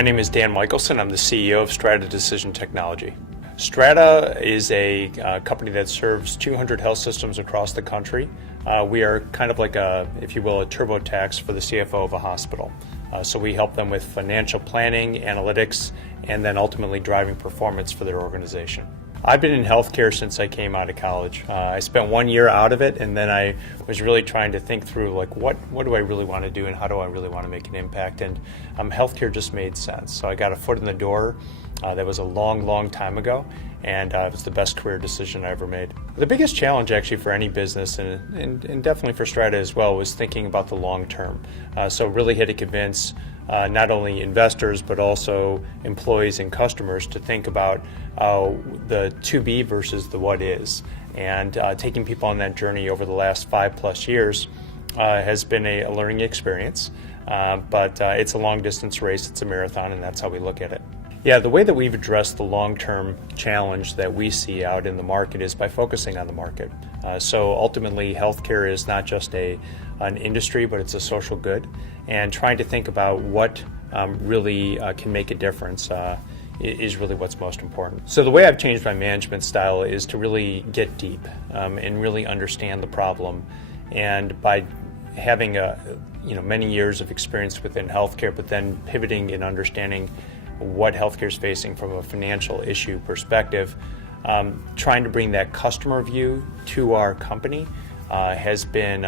My name is Dan Michelson. I'm the CEO of Strata Decision Technology. Strata is a company that serves 200 health systems across the country. We are kind of like if you will, a TurboTax for the CFO of a hospital. So we help them with financial planning, analytics, and then ultimately driving performance for their organization. I've been in healthcare since I came out of college. I spent 1 year out of it, and then I was really trying to think through, like, what do I really want to do and how do I really want to make an impact? And healthcare just made sense. So I got a foot in the door. That was a long time ago, and it was the best career decision I ever made. The biggest challenge actually for any business, and definitely for Strata as well, was thinking about the long term. So really had to convince not only investors but also employees and customers to think about the to be versus the what is. And taking people on that journey over the last 5+ years has been a learning experience, but it's a long distance race, it's a marathon, and that's how we look at it. Yeah, the way that we've addressed the long-term challenge that we see out in the market is by focusing on the market. So ultimately, healthcare is not just an industry, but it's a social good. And trying to think about what really can make a difference is really what's most important. So the way I've changed my management style is to really get deep and really understand the problem. And by having many years of experience within healthcare, but then pivoting and understanding what healthcare is facing from a financial issue perspective, trying to bring that customer view to our company has been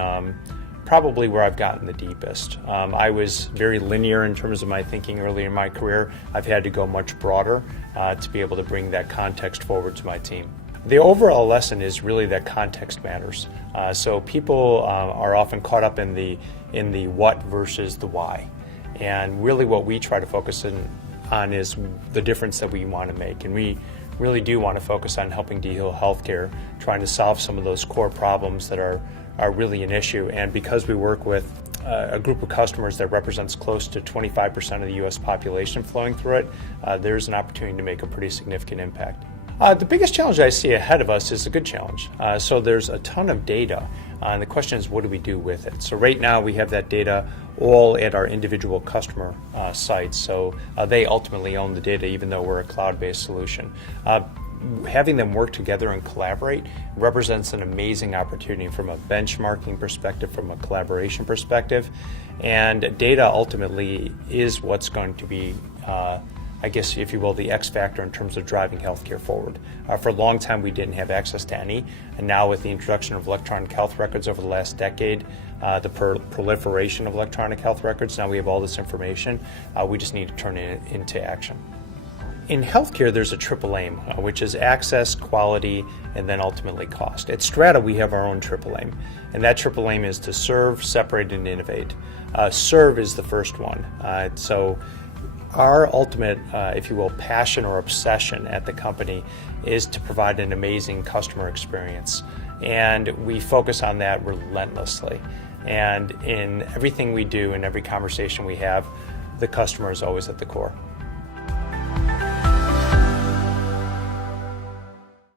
probably where I've gotten the deepest. I was very linear in terms of my thinking early in my career. I've had to go much broader to be able to bring that context forward to my team. The overall lesson is really that context matters. So people are often caught up in the what versus the why. And really what we try to focus on is the difference that we want to make. And we really do want to focus on helping to heal healthcare, trying to solve some of those core problems that are really an issue. And because we work with a group of customers that represents close to 25% of the U.S. population flowing through it, there's an opportunity to make a pretty significant impact. The biggest challenge I see ahead of us is a good challenge. So there's a ton of data, and the question is, what do we do with it? So right now we have that data all at our individual customer sites, so they ultimately own the data, even though we're a cloud-based solution. Having them work together and collaborate represents an amazing opportunity from a benchmarking perspective, from a collaboration perspective, and data ultimately is what's going to be I guess, if you will, the X factor in terms of driving healthcare forward. For a long time, we didn't have access to any, and now with the introduction of electronic health records over the last decade, the proliferation of electronic health records, now we have all this information. We just need to turn it into action. In healthcare, there's a triple aim, which is access, quality, and then ultimately cost. At Strata, we have our own triple aim, and that triple aim is to serve, separate, and innovate. Serve is the first one. So our ultimate, if you will, passion or obsession at the company is to provide an amazing customer experience. And we focus on that relentlessly. And in everything we do, in every conversation we have, the customer is always at the core.